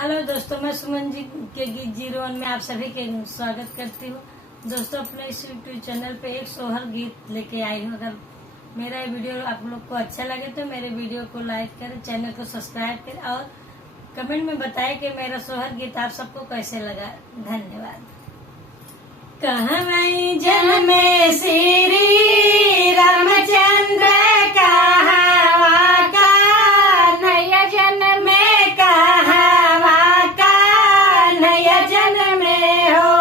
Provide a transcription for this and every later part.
हेलो दोस्तों, मैं सुमन जी के गीत 01 में आप सभी के स्वागत करती हूँ। दोस्तों, अपने इस यूट्यूब चैनल पे एक सोहर गीत लेके आई हूँ। अगर मेरा ये वीडियो आप लोग को अच्छा लगे तो मेरे वीडियो को लाइक करें, चैनल को सब्सक्राइब करें और कमेंट में बताएं कि मेरा सोहर गीत आप सबको कैसे लगा। धन्यवाद। कहवई जन्मे श्री रामचंद्र कहावा का नया जन्मे कहावा का नया जन्मे हो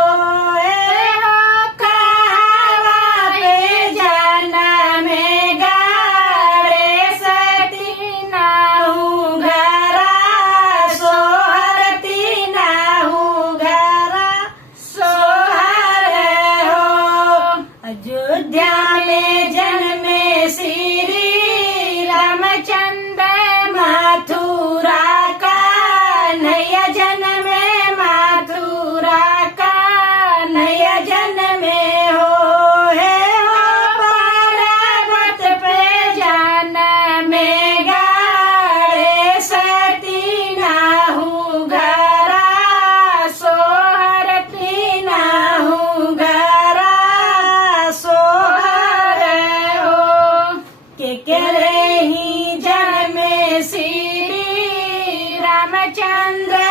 कहावा पे जन्मे गाड़े सती नाहू घरा सोहरती नाहू घरा सोहर हो। अयोध्या में जन्मे श्री रामचंद्र मथुरा का नया जन्मे मथुरा का नया जन्मे हो पर्वत पे जन्मे गाड़े सती नाहू घरा सोहरती नाहू घरा सोहर हो। के करे ही जन्मे श्री रामचंद्र